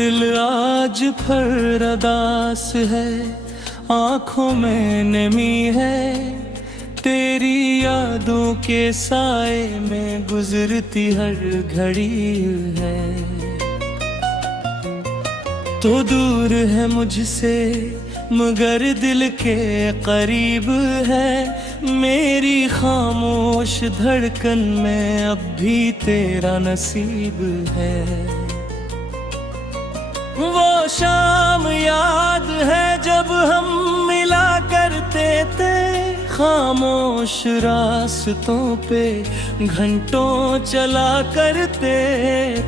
दिल आज फर अदास है, आंखों में नमी है, तेरी यादों के साए में गुजरती हर घड़ी है। तो दूर है मुझसे मगर दिल के करीब है, मेरी खामोश धड़कन में अब भी तेरा नसीब है। वो शाम याद है जब हम मिला करते थे, खामोश रास्तों पे घंटों चला करते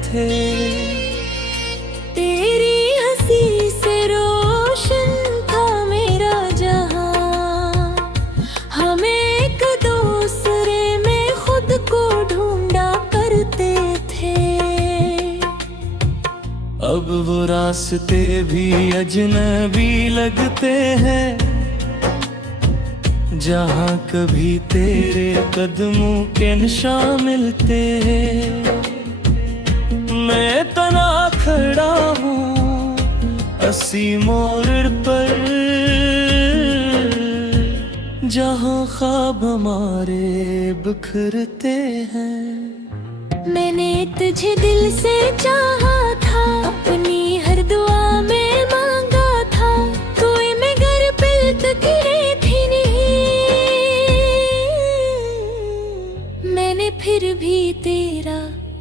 थे। तेरी हंसी से रोशन था मेरा जहां, हम एक दूसरे में खुद को ढूंढा करते थे। अब वो रास्ते भी अजनबी लगते हैं, जहाँ कभी तेरे कदमों के निशान मिलते हैं। मैं तना खड़ा हूँ अस्सी मोड़ पर, जहाँ ख्वाब हमारे बिखरते हैं। मैंने तुझे दिल से चाहा था, अपनी हर दुआ में मांगा था, कोई मगर पिल तकरे थी नहीं। मैंने फिर भी तेरा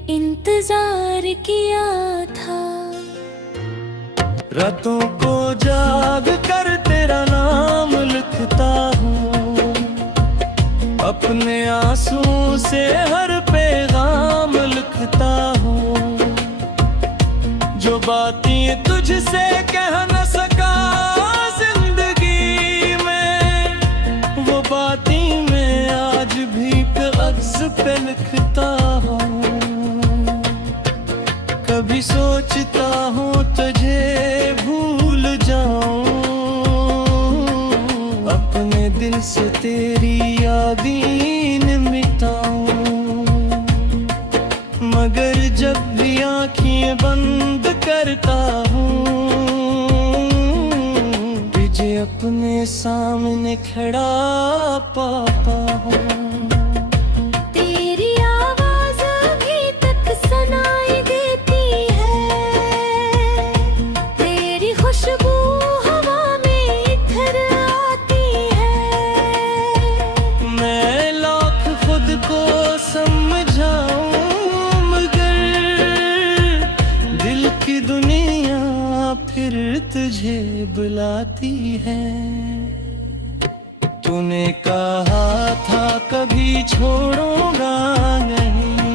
इंतजार किया था। रातों को जाग कर तेरा नाम लिखता हूँ, अपने आंसू से हर पैगाम लिखता हूँ। जो बातें तुझसे कह न सका जिंदगी में, वो बातें मैं आज भी कागज पे लिखता हूँ। कभी सोचता हूँ तुझे भूल जाऊं, अपने दिल से तेरी यादें मिटाऊं। मगर जब भी आँखें बंद करता हूँ, तुझे अपने सामने खड़ा पाता हूँ। तेरी आवाज अभी तक सुनाई देती है, तेरी खुशबू हवा में इधर आती है। मैं लाख खुद को समझाऊं, मगर दिल की दुनिया फिर तुझे बुलाती है। तूने कहा था कभी छोड़ूंगा नहीं,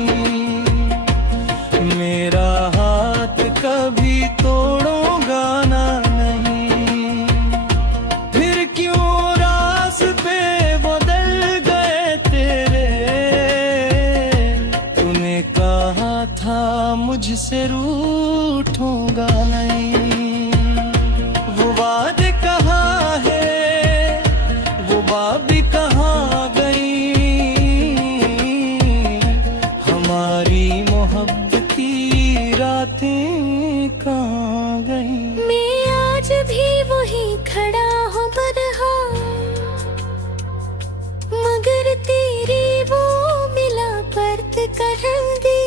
मेरा हाथ कभी तोड़ूंगा ना नहीं। फिर क्यों रास्ते बदल गए तेरे, तूने कहा था मुझसे रूठूंगा नहीं। वो वादे कहाँ है, वो बात भी कहाँ गई, हमारी मोहब्बत की रातें कहाँ गई। मैं आज भी वही खड़ा हूँ बरहा, मगर तेरी वो मिला परत करम दी।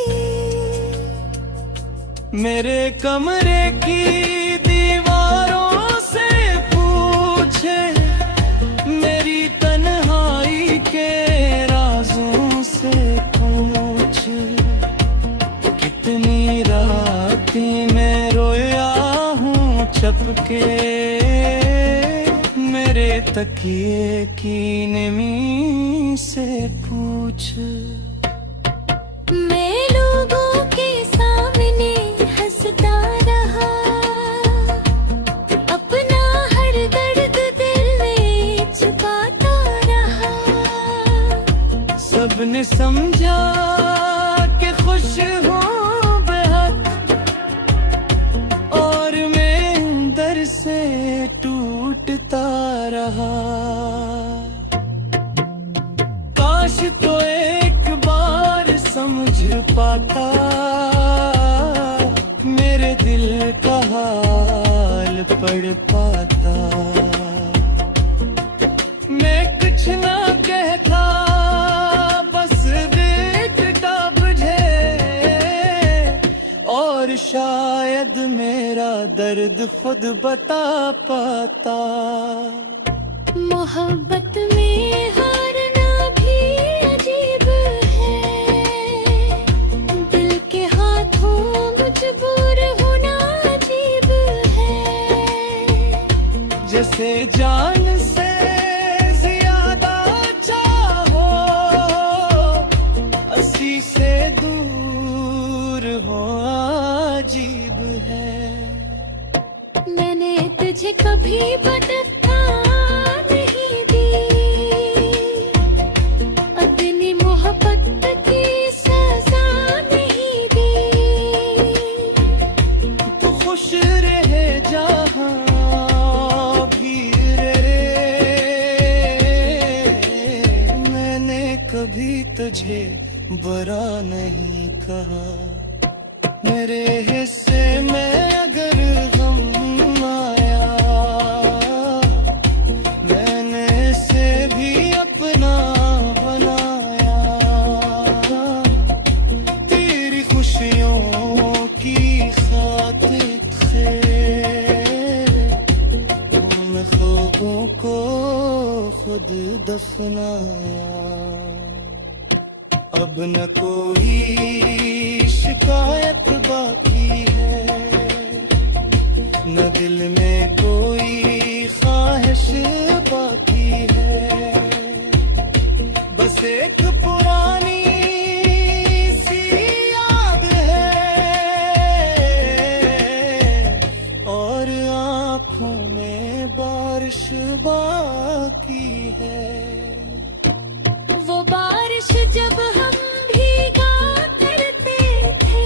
मेरे कमरे की दीवारों से पूछे, मेरी तन्हाई के राजों से पूछ। कितनी रातें मैं रोया हूँ चपके, मेरे तकिए की नमी से पूछ। मैं लोगों के सामने हंसता रहा, अपना हर दर्द दिल में छुपाता रहा। सबने समझा कि खुश हूँ बेहद, और मैं अंदर से टूटता रहा। काश तो एक बार समझ पाता, मेरे दिल का हाल पढ़ पाता। मैं कुछ ना कहता, बस देखता बुझे, और शायद मेरा दर्द खुद बता पाता। मोहब्बत में हारना भी अजीब है, दिल के हाथों मजबूर होना अजीब है। जैसे जान से ज्यादा चाहो, अस्सी से दूर हो अजीब है। मैंने तुझे कभी भटकता नहीं दी, अपनी मोहब्बत की सजा नहीं दी। तू खुश रहे जहाँ भी रहे, मैंने कभी तुझे बुरा नहीं कहा। मेरे हिस्से में अगर गम आया, मैंने इसे भी अपना बनाया। तेरी खुशियों की खातिर से तुमने ख्वाबों को खुद दफनाया। अब न कोई शिकायत बाकी है, न दिल में कोई ख्वाहिश बाकी है। बस एक पुरानी सी याद है, और आँखों में बारिश बाकी है। वो बारिश जब हम भीगा करते थे,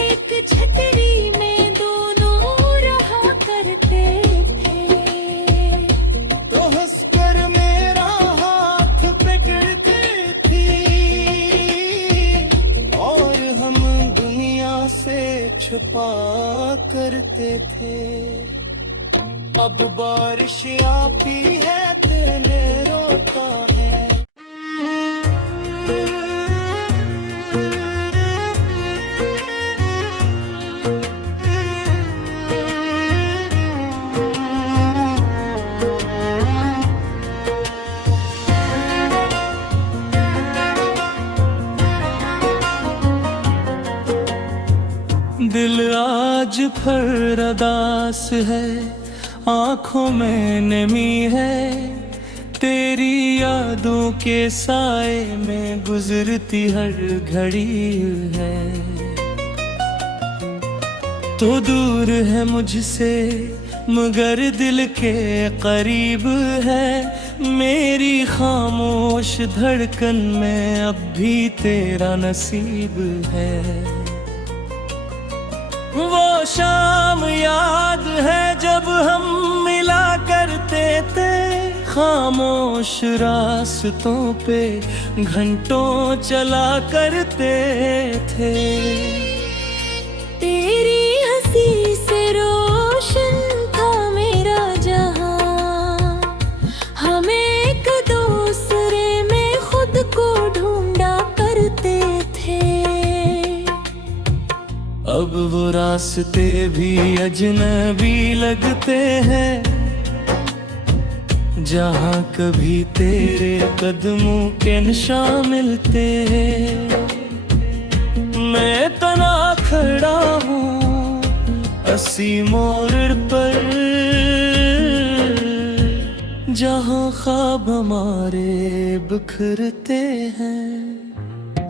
एक छतरी में दोनों रहा करते थे। तो हंसकर मेरा हाथ पकड़ती थी, और हम दुनिया से छुपा करते थे। अब बारिश आती है, तेरे रोता है। दिल आज फिर अदास है, आँखों में नमी है। तेरी यादों के साए में गुजरती हर घड़ी है। तो दूर है मुझसे मगर दिल के करीब है। मेरी खामोश धड़कन में अब भी तेरा नसीब है। वो शाम याद है जब हम मिला करते थे, खामोश रास्तों पे घंटों चला करते थे। तेरी हंसी से रोशन था मेरा जहां, हम एक दूसरे में खुद को ढूंढा करते थे। अब वो रास्ते भी अजनबी लगते हैं, जहाँ कभी तेरे कदमों के निशान मिलते हैं। मैं तना खड़ा हूँ अस्सी मोड़ पर, जहाँ ख्वाब हमारे बिखरते हैं।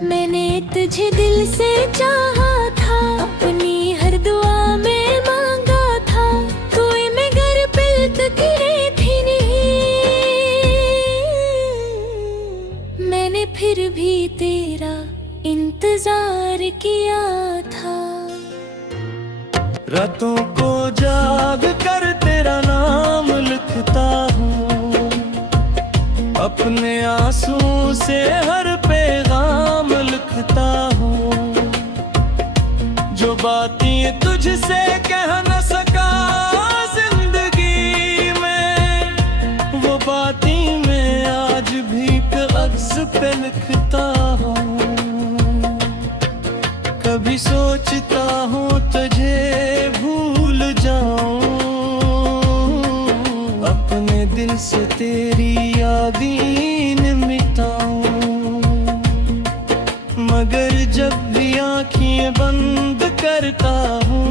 मैंने तुझे दिल से चाहा था, अपनी हर दुआ में मांगा था। कोई मगर पिलत गिरे थी नहीं, मैंने फिर भी तेरा इंतजार किया था। रातों को जाग कर तेरा नाम लिखता हूँ, अपने आंसू से हर पैगाम लिखता हूँ। जो बातें तुझसे कह न सका जिंदगी में, वो बातें मैं आज भी कागज पे लिखता हूँ। कभी सोचता हूँ तुझे भूल जाऊं, अपने दिल से तेरी यादें मिटाऊं, मगर जब भी आँखें बंद करता हूँ,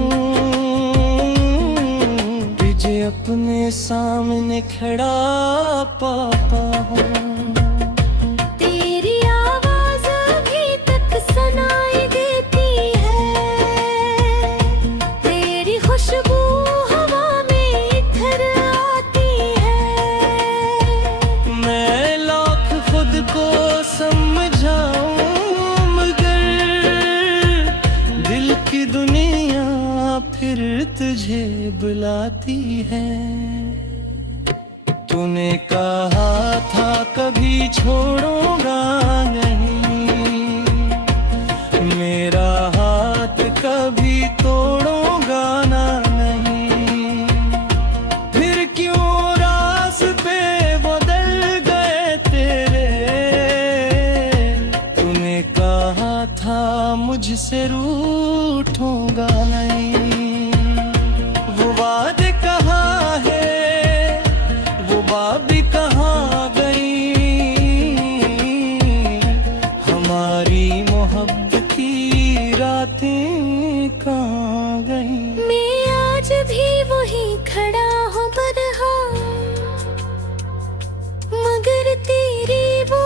तुझे अपने सामने खड़ा पाता हूँ। तेरी आवाज अभी तक सुनाई देती है, तेरी खुशबू हवा में इधर आती है। मैं लाख खुद को समझाऊं, दिल की दुनिया फिर तुझे बुलाती है। तूने कहा था कभी छोड़ूंगा नहीं, मेरा हाथ कभी तोड़ूंगा ना नहीं, फिर क्यों रास्ते बदल गए तेरे। तूने कहा था मुझसे रूठूंगा नहीं, वो वादे कहाँ है, वो बाबी कहाँ गई, हमारी मोहब्बत की रातें कहाँ गई। मैं आज भी वही खड़ा हूँ बरहा, मगर तेरी वो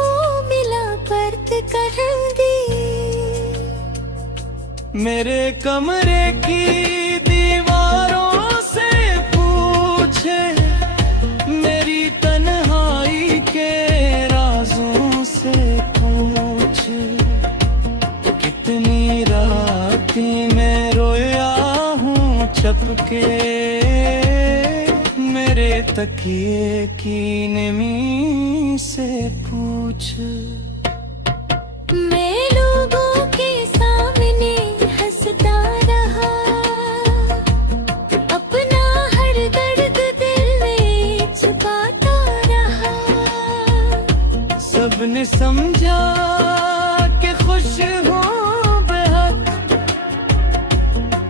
मिला परत करम दी। मेरे कमरे की दीवारों से पूछे, मेरी तन्हाई के राजों से पूछ, कितनी रातें मैं रोया हूँ छपके, मेरे तकिए की नमी से पूछ। मैं लोगों के सामने हंसता रहा, अपना हर दर्द दिल में छुपाता रहा। सबने समझा कि खुश हूँ बेहद,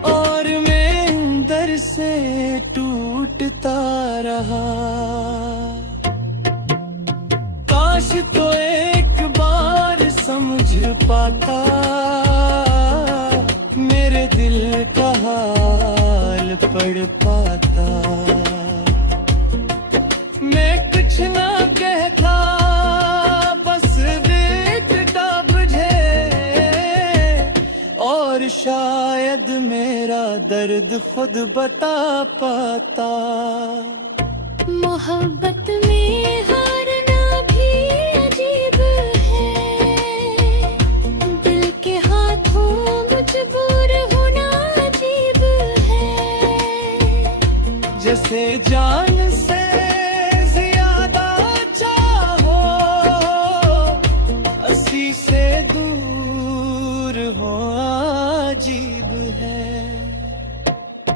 और मैं अंदर से टूटता रहा। काश तो एक बार समझ पाता, मेरे दिल का हाल पढ़ पाता। मैं कुछ ना कहता, बस देखता तुझे, और शायद मेरा दर्द खुद बता पाता। मोहब्बत में हारना भी अजीब है, दिल के हाथों मजबूर होना अजीब है। जैसे जान से ज्यादा चाहो, असी से दूर हो अजीब है।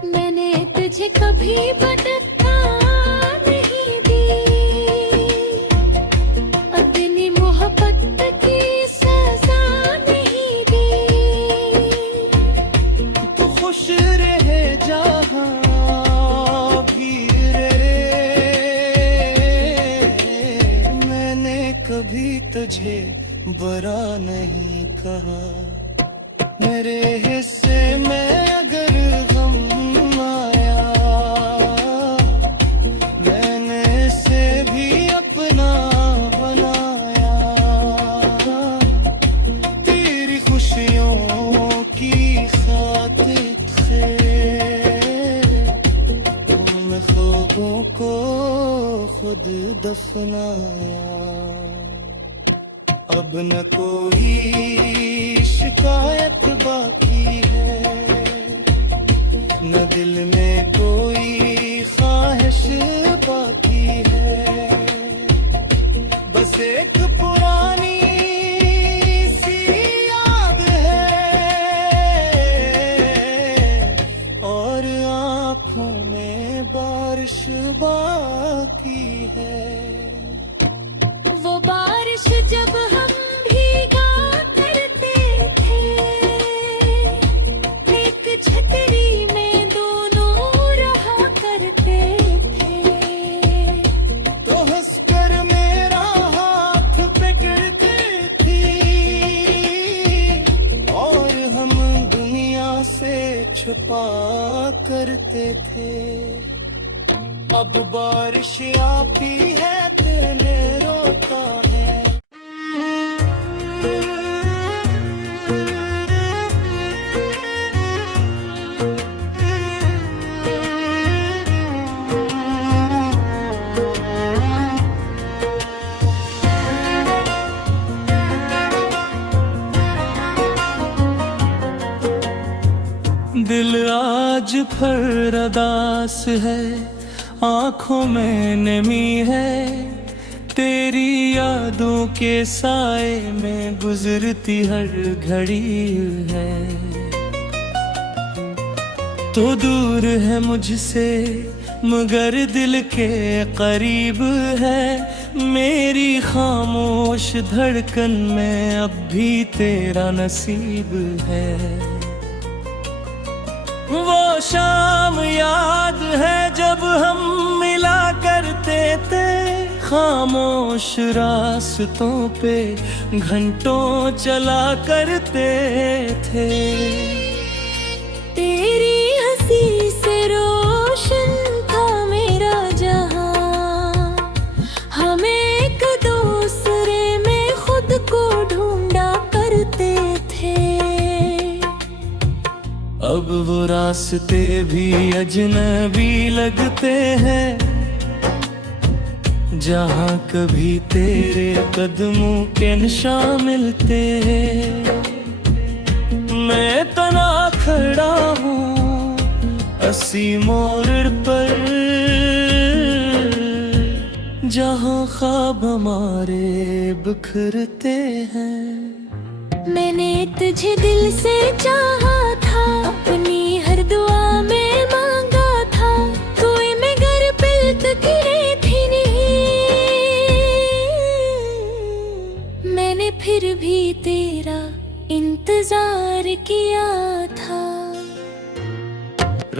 मैंने तुझे कभी बदला नहीं दी, अपनी मोहब्बत की सजा नहीं दी। तू खुश रहे जहाँ भी रहे, मैंने कभी तुझे बुरा नहीं कहा। मेरे हिस्से में अगर गम आया, मैंने इसे भी अपना बनाया। तेरी खुशियों की खातिर से तुमने ख्वाबों को खुद दफनाया। अब न कोई शिकायत बाकी है, न दिल में कोई ख्वाहिश बाकी है। बस एक पुरानी सी याद है, छुपा करते थे। अब बारिश आती है तेरे रोता है। दिल आज भर अदास है, आंखों में नमी है, तेरी यादों के साए में गुजरती हर घड़ी है। तो दूर है मुझसे मगर दिल के करीब है, मेरी खामोश धड़कन में अब भी तेरा नसीब है। वो शाम याद है जब हम मिला करते थे, खामोश रास्तों पे घंटों चला करते थे। तेरी हंसी से रोशन था मेरा जहां, हम एक दूसरे में खुद को ढूंढा करते थे। अब वो रास्ते भी अजनबी लगते हैं, जहाँ कभी तेरे कदमों के निशान मिलते हैं। मैं तना खड़ा हूँ अस्सी मोड़ पर, जहाँ ख्वाब हमारे बिखरते हैं। मैंने तुझे दिल से चाहा था, अपनी हर दुआ में मांगा था, कोई मगर पिलत गिरे थी नहीं। मैंने फिर भी तेरा इंतजार किया था।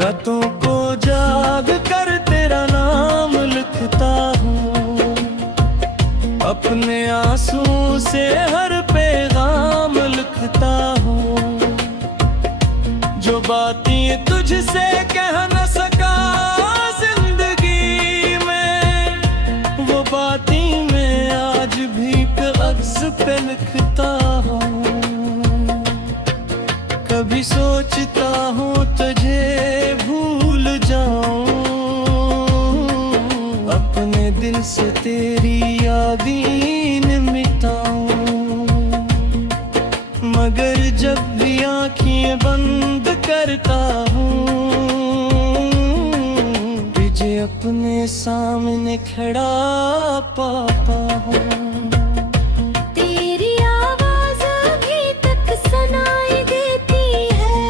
रातों को जाग कर तेरा नाम लिखता हूँ, अपने आंसू से हर पैगाम लिखता हूँ। जो बातें तुझसे कह न सका जिंदगी में, वो बातें मैं आज भी कागज पे लिखता हूँ। कभी सोचता हूँ तुझे भूल जाऊं, अपने दिल से तेरी यादें मिटाऊं। मगर जब भी आँखें बंद करता हूँ, तुझे अपने सामने खड़ा पाता हूँ। तेरी आवाज अभी तक सुनाई देती है,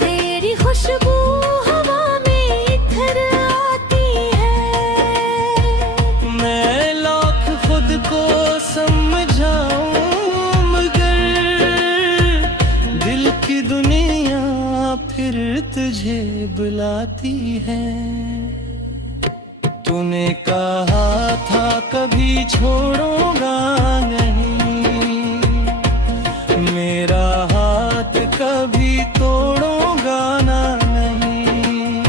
तेरी खुशबू हवा में इधर आती है। मैं लाख खुद को समझाऊं, मगर दिल की दुनिया फिर तुझे बुलाती है। तूने कहा था कभी छोड़ूंगा नहीं, मेरा हाथ कभी तोड़ूंगा ना नहीं।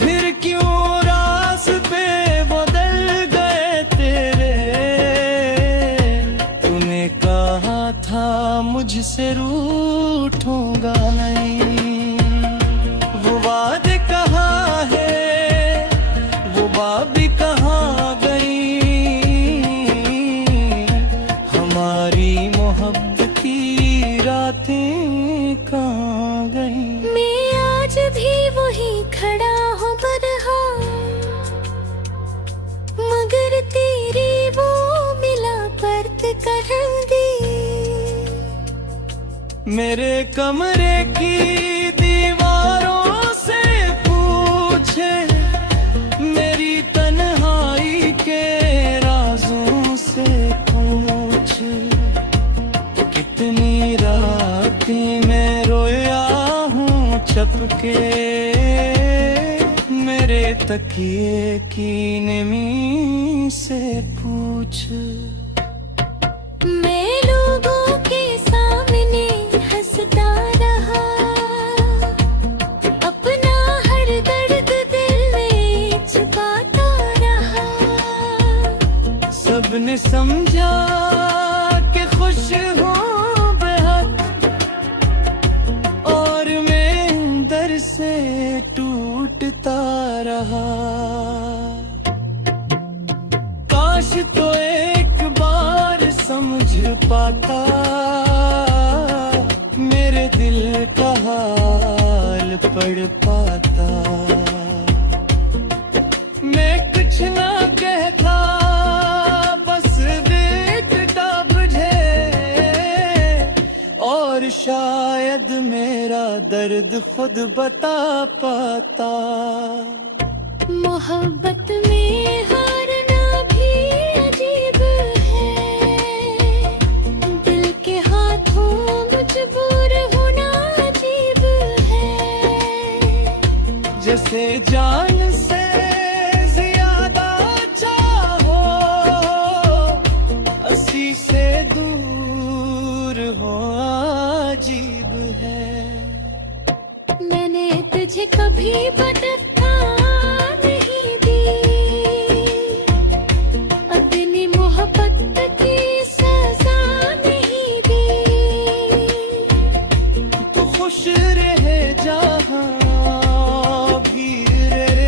फिर क्यों रास्ते बदल गए तेरे, तूने कहा था मुझसे रूठूंगा नहीं। वो वादे कहाँ है, वो बात भी कहाँ गई, हमारी मोहब्बत की रातें कहाँ गई। मैं आज भी वही खड़ा हूँ बरहा, मगर तेरी वो मिला परत करंदी। मेरे कमरे की दीवारों से पूछे, मेरी तन्हाई के राजों से पूछे। कितनी रातें मैं रोया हूँ छपके, मेरे तकिए की नमी से पूछ। मैं लोगों के सामने हंसता रहा, मैंने समझा कि खुश हूँ बेहद, और मैं अंदर से टूटता रहा। काश तो एक बार समझ पाता मेरे दिल का हाल पढ़ पाता। मैं कुछ ना कहता, बस देखता बुझे, और शायद मेरा दर्द खुद बता पाता। मोहब्बत में हारना भी अजीब है, दिल के हाथों मजबूर होना अजीब है। जैसे जान से ज्यादा चाहो, अस्सी से दूर हो अजीब है। मैंने तुझे कभी बदला नहीं दी, अपनी मोहब्बत की सजा नहीं दी। तू खुश रहे जहाँ भी रहे,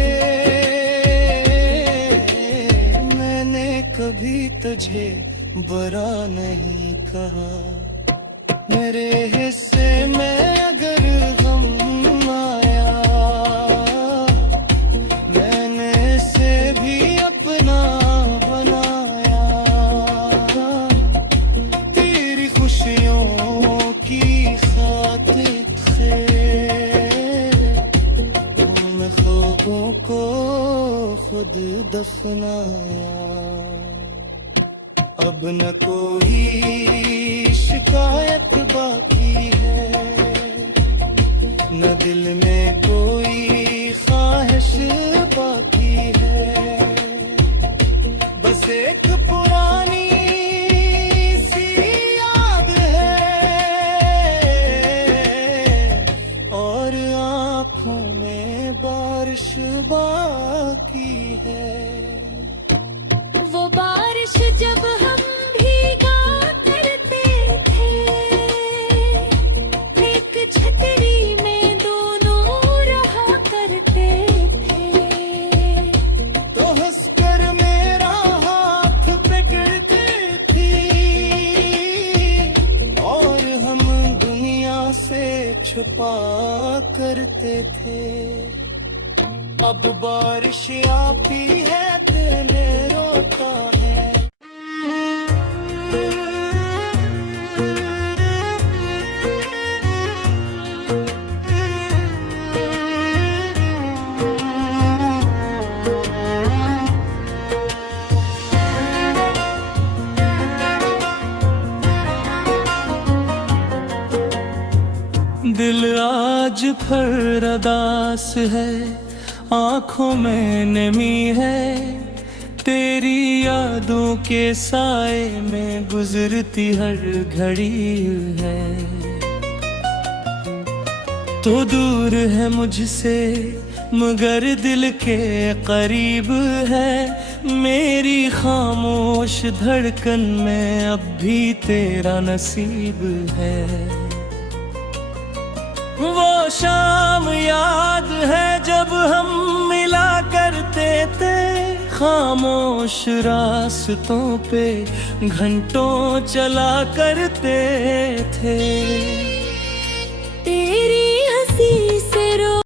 मैंने कभी तुझे बुरा नहीं कहा। मेरे हिस्से में अगर गम आया, मैंने इसे भी अपना बनाया। तेरी खुशियों की खातिर से तुमने ख्वाबों को खुद दफनाया। अब न कोई शिकायत बाकी है, न दिल में कोई ख्वाहिश बाकी है। बस एक पुरानी सी याद है, और आँखों में बारिश बाकी है। वो बारिश जब हम भीगा करते थे, एक छतरी में दोनों रहा करते थे। तो हंसकर मेरा हाथ पकड़ती थी, और हम दुनिया से छुपा करते थे। अब बारिश आती है, तेरे रोता है। दिल आज भर अदास है, आँखों में नमी है, तेरी यादों के साए में गुजरती हर घड़ी है। तो दूर है मुझसे मगर दिल के करीब है, मेरी खामोश धड़कन में अब भी तेरा नसीब है। वो शाम याद है जब हम मिला करते थे, खामोश रास्तों पे घंटों चला करते थे।